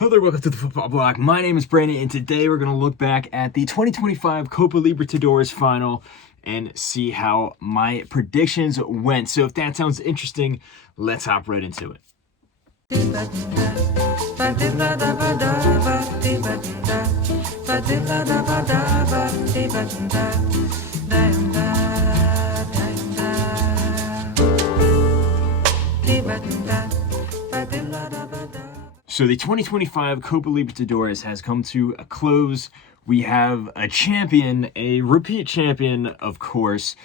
Hello there, welcome to the Football Bloc. My name is Brandon, and today we're going to look back at the 2025 Copa Libertadores Final and see how my predictions went. So if that sounds interesting, let's hop right into it. So the 2025 Copa Libertadores has come to a close. We have a champion, a repeat champion, of course.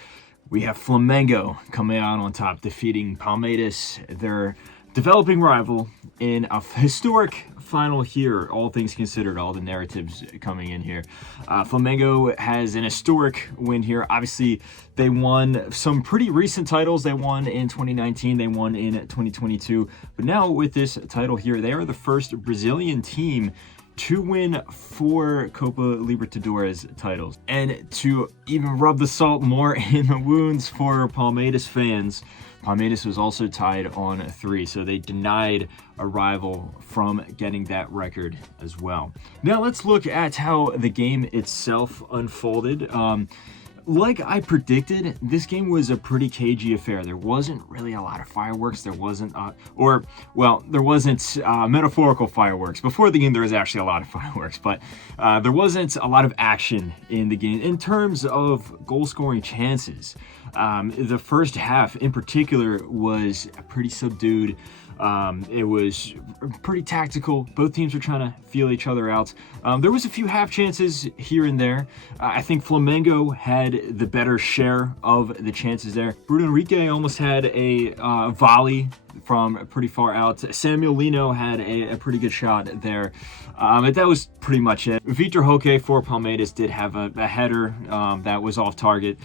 We have Flamengo coming out on top, defeating Palmeiras, their developing rival, in a historic final here, all things considered, all the narratives coming in here. Flamengo has an historic win here. Obviously, they won some pretty recent titles. They won in 2019, they won in 2022. But now with this title here, they are the first Brazilian team to win 4 Copa Libertadores titles. And to even rub the salt more in the wounds for Palmeiras fans, Palmeiras was also tied on 3, so they denied a rival from getting that record as well. Now let's look at how the game itself unfolded. Like I predicted, this game was a pretty cagey affair. There wasn't really a lot of fireworks. There wasn't, there wasn't metaphorical fireworks. Before the game, there was actually a lot of fireworks, but there wasn't a lot of action in the game. In terms of goal-scoring chances, the first half in particular was pretty subdued. It was pretty tactical. Both teams were trying to feel each other out. There was a few half chances here and there. I think Flamengo had the better share of the chances there. Bruno Henrique almost had a volley from pretty far out. Samuel Lino had a pretty good shot there. But that was pretty much it. Vitor Roque for Palmeiras did have a header that was off target.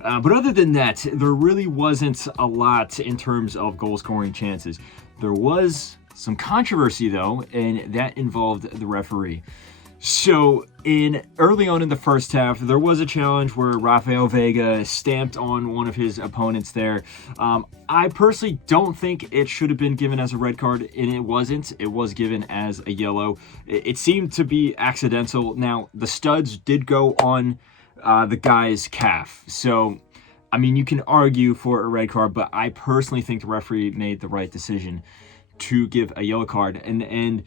But other than that, there really wasn't a lot in terms of goal-scoring chances. There was some controversy, though, and that involved the referee. So, early on in the first half, there was a challenge where Rafael Veiga stamped on one of his opponents there. I personally don't think it should have been given as a red card, and it wasn't. It was given as a yellow. It seemed to be accidental. Now, the studs did go on the guy's calf. So, I mean, you can argue for a red card, but I personally think the referee made the right decision to give a yellow card. And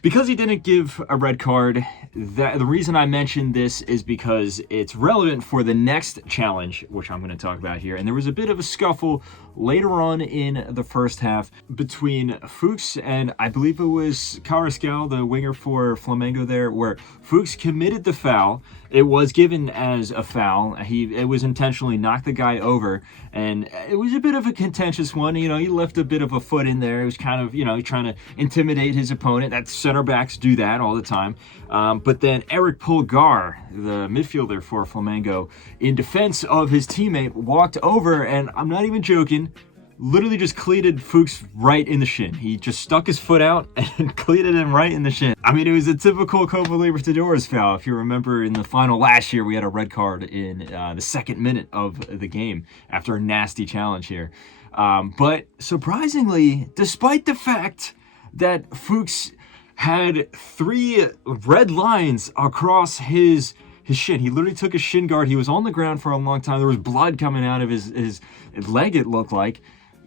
because he didn't give a red card, the reason I mentioned this is because it's relevant for the next challenge, which I'm going to talk about here. And there was a bit of a scuffle later on in the first half between Fuchs and I believe it was Carrascal, the winger for Flamengo there, where Fuchs committed the foul. It was given as a foul. It was intentionally knocked the guy over, and it was a bit of a contentious one. You know, he left a bit of a foot in there. It was kind of, trying to intimidate his opponent. That center backs do that all the time. But then Eric Pulgar, the midfielder for Flamengo, in defense of his teammate, walked over, and I'm not even joking, literally just cleated Fuchs right in the shin. He just stuck his foot out and cleated him right in the shin. I mean, it was a typical Copa Libertadores foul. If you remember, in the final last year, we had a red card in the second minute of the game after a nasty challenge here. But surprisingly, despite the fact that Fuchs had 3 red lines across his shin. He literally took a shin guard. He was on the ground for a long time. There was blood coming out of his leg, it looked like.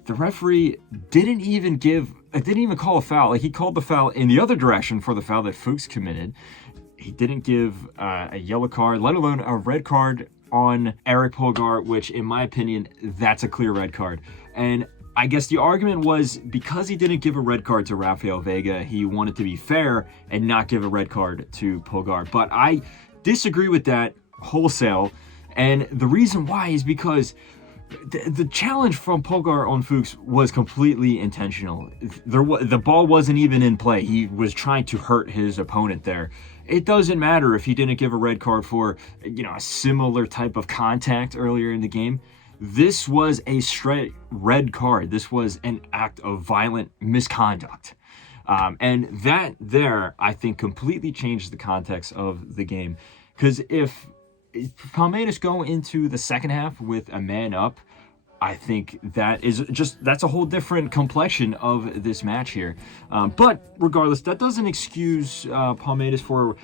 The referee didn't even call a foul. Like, he called the foul in the other direction for the foul that Fuchs committed. He didn't give a yellow card, let alone a red card on Eric Pulgar, which, in my opinion, that's a clear red card. And I guess the argument was because he didn't give a red card to Rafael Veiga, he wanted to be fair and not give a red card to Pulgar. But I disagree with that wholesale. And the reason why is because the challenge from Pulgar on Fuchs was completely intentional. The ball wasn't even in play. He was trying to hurt his opponent there. It doesn't matter if he didn't give a red card for, a similar type of contact earlier in the game. This was a straight red card. This was an act of violent misconduct. And that there, I think, completely changed the context of the game. Because if Palmeiras go into the second half with a man up, I think that's a whole different complexion of this match here. But regardless, that doesn't excuse Palmeiras for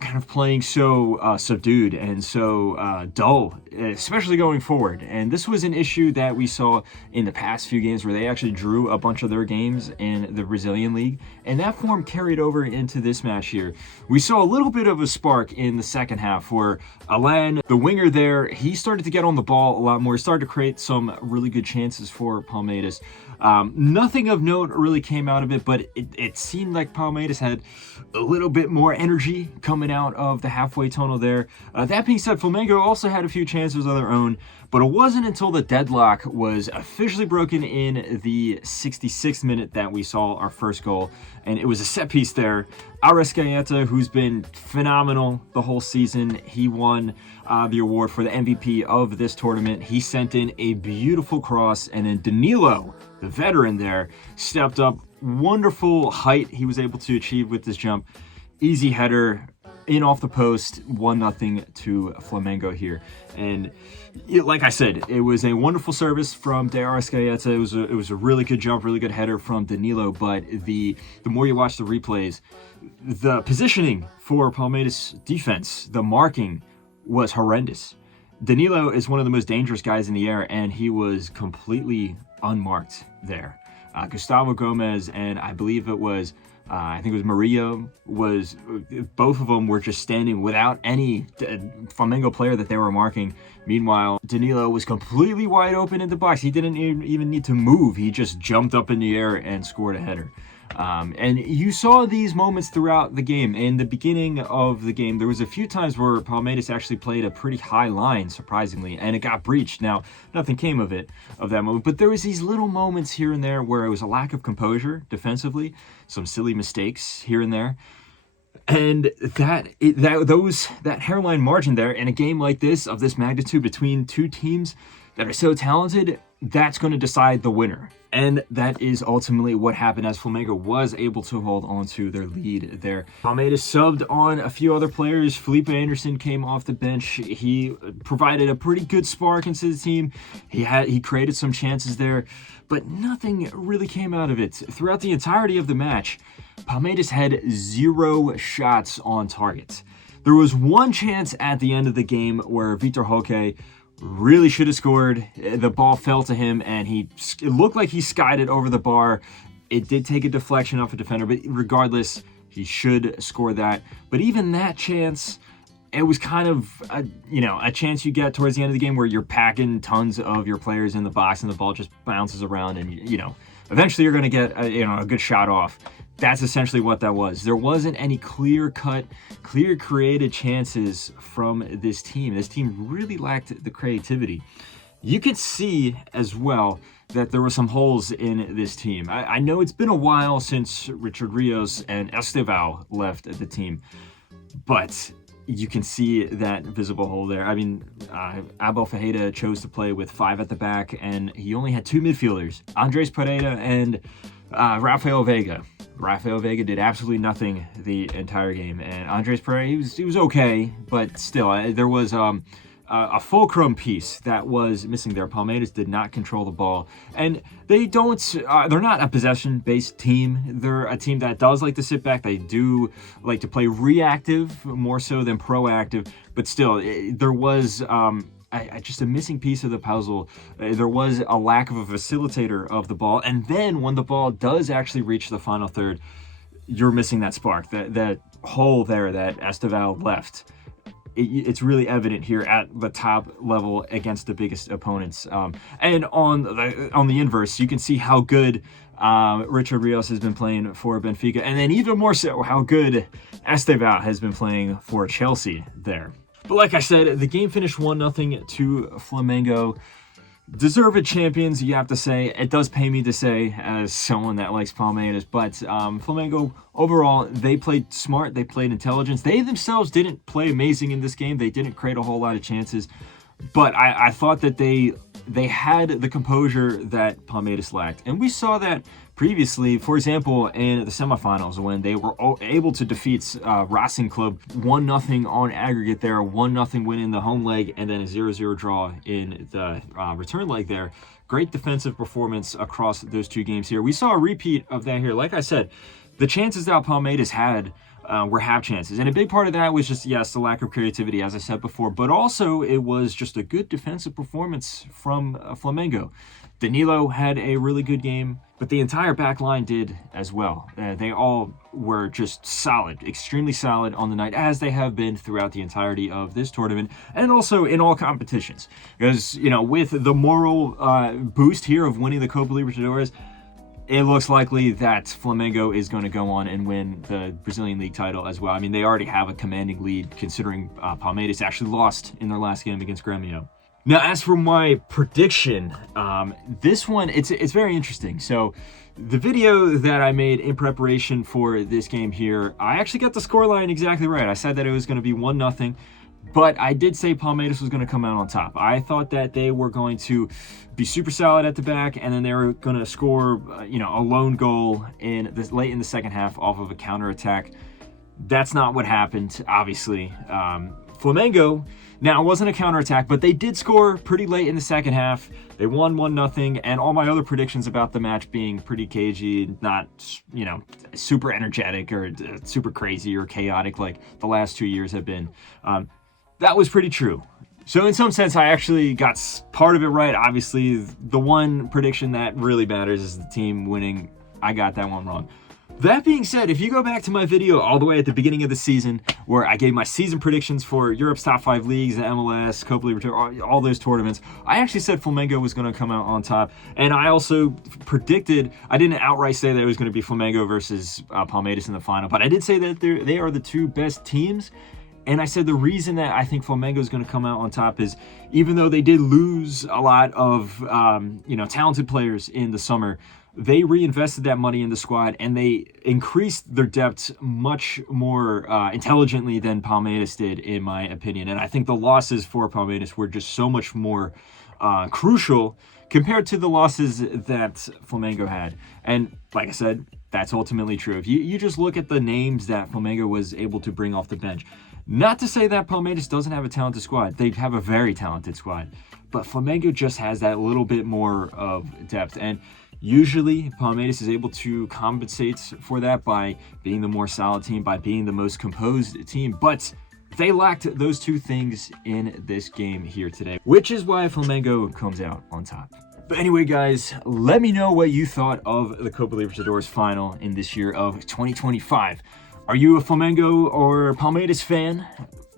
kind of playing so subdued and so dull, especially going forward. And this was an issue that we saw in the past few games where they actually drew a bunch of their games in the Brazilian league, and that form carried over into this match here. We saw a little bit of a spark in the second half where Alan, the winger there, he started to get on the ball a lot more. He started to create some really good chances for Palmeiras. Nothing of note really came out of it, but it seemed like Palmeiras had a little bit more energy coming out of the halfway tunnel there. That being said, Flamengo also had a few chances of their own, but it wasn't until the deadlock was officially broken in the 66th minute that we saw our first goal, and it was a set piece there. Arrascaeta, who's been phenomenal the whole season, he won the award for the MVP of this tournament. He sent in a beautiful cross, and then Danilo, the veteran there, stepped up. Wonderful height he was able to achieve with this jump. Easy header in off the post, 1-0 to Flamengo here. And like I said, it was a wonderful service from De Arrascaeta. It was a really good jump, really good header from Danilo. But the more you watch the replays, the positioning for Palmeiras defense, the marking was horrendous. Danilo is one of the most dangerous guys in the air, and he was completely unmarked there. Gustavo Gomez and I believe it was Murillo, both of them were just standing without any Flamengo player that they were marking. Meanwhile, Danilo was completely wide open in the box. He didn't even need to move. He just jumped up in the air and scored a header. And you saw these moments throughout the game. In the beginning of the game, there was a few times where Palmeiras actually played a pretty high line, surprisingly, and it got breached. Now, nothing came of that moment, but there was these little moments here and there where it was a lack of composure defensively, some silly mistakes here and there. And that hairline margin there in a game like this, of this magnitude, between two teams that are so talented, that's going to decide the winner. And that is ultimately what happened, as Flamengo was able to hold on to their lead there. Palmeiras subbed on a few other players. Felipe Anderson came off the bench. He provided a pretty good spark into the team. He created some chances there, but nothing really came out of it. Throughout the entirety of the match, Palmeiras had 0 shots on target. There was one chance at the end of the game where Vitor Roque really should have scored. The ball fell to him, and it looked like he skied it over the bar. It did take a deflection off a defender, but regardless, he should score that. But even that chance, it was kind of a chance you get towards the end of the game where you're packing tons of your players in the box and the ball just bounces around, and eventually you're going to get a good shot off. That's essentially what that was. There wasn't any clear created chances from this team. This team really lacked the creativity. You could see as well that there were some holes in this team. I know it's been a while since Richard Rios and Estevão left the team, but you can see that visible hole there. I mean, Abel Ferreira chose to play with 5 at the back, and he only had 2 midfielders, Andres Pereira and Rafael Veiga. Rafael Veiga did absolutely nothing the entire game, and Andres Pereira, he was okay, but still, there was a fulcrum piece that was missing there. Palmeiras did not control the ball, and they're not a possession-based team. They're a team that does like to sit back. They do like to play reactive more so than proactive, but still, there was just a missing piece of the puzzle. There was a lack of a facilitator of the ball, and then when the ball does actually reach the final third, you're missing that spark, that hole there that Estevão left. It's really evident here at the top level against the biggest opponents. And on the inverse, you can see how good Richard Rios has been playing for Benfica, and then even more so how good Estevão has been playing for Chelsea there. But like I said, the game finished 1-0 to Flamengo. Deserved champions, you have to say. It does pay me to say, as someone that likes Palmeiras, but Flamengo, overall, they played smart, they played intelligence. They themselves didn't play amazing in this game. They didn't create a whole lot of chances, but I thought that they had the composure that Palmeiras lacked. And we saw that previously. For example, in the semifinals when they were able to defeat Racing Club 1-0 on aggregate there, 1-0 win in the home leg, and then a 0-0 draw in the return leg there. Great defensive performance across those two games here. We saw a repeat of that here. Like I said, the chances that Palmeiras had were half chances. And a big part of that was just, yes, the lack of creativity, as I said before, but also it was just a good defensive performance from Flamengo. Danilo had a really good game, but the entire back line did as well. They all were just solid, extremely solid on the night, as they have been throughout the entirety of this tournament, and also in all competitions. Because, you know, with the moral boost here of winning the Copa Libertadores, it looks likely that Flamengo is going to go on and win the Brazilian League title as well. I mean, they already have a commanding lead, considering Palmeiras actually lost in their last game against Grêmio. Now, as for my prediction, this one, it's very interesting. So, the video that I made in preparation for this game here, I actually got the scoreline exactly right. I said that it was going to be 1-0. But I did say Palmeiras was going to come out on top. I thought that they were going to be super solid at the back, and then they were going to score, a lone goal late in the second half off of a counterattack. That's not what happened, obviously. Flamengo, now it wasn't a counterattack, but they did score pretty late in the second half. They won 1-0, and all my other predictions about the match being pretty cagey, not, super energetic or super crazy or chaotic like the last 2 years have been. That was pretty true. So in some sense, I actually got part of it right. Obviously, the one prediction that really matters is the team winning. I got that one wrong. That being said, if you go back to my video all the way at the beginning of the season, where I gave my season predictions for Europe's top 5 leagues, the MLS, Copa Libertadores, all those tournaments, I actually said Flamengo was going to come out on top. And I also predicted, I didn't outright say that it was going to be Flamengo versus Palmeiras in the final, but I did say that they are the two best teams. And I said the reason that I think Flamengo is going to come out on top is, even though they did lose a lot of, talented players in the summer, they reinvested that money in the squad and they increased their depth much more intelligently than Palmeiras did, in my opinion. And I think the losses for Palmeiras were just so much more crucial compared to the losses that Flamengo had. And like I said, that's ultimately true. If you just look at the names that Flamengo was able to bring off the bench, not to say that Palmeiras doesn't have a talented squad. They have a very talented squad. But Flamengo just has that little bit more of depth. And usually Palmeiras is able to compensate for that by being the more solid team, by being the most composed team. But they lacked those two things in this game here today, which is why Flamengo comes out on top. But anyway, guys, let me know what you thought of the Copa Libertadores final in this year of 2025. Are you a Flamengo or Palmeiras fan?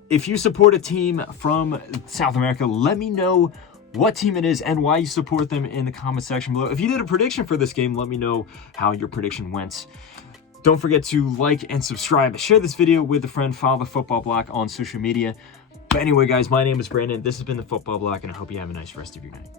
If you support a team from South America, let me know what team it is and why you support them in the comment section below. If you did a prediction for this game, let me know how your prediction went. Don't forget to like and subscribe. Share this video with a friend. Follow the Football Bloc on social media. But anyway, guys, my name is Brandon. This has been the Football Bloc, and I hope you have a nice rest of your night.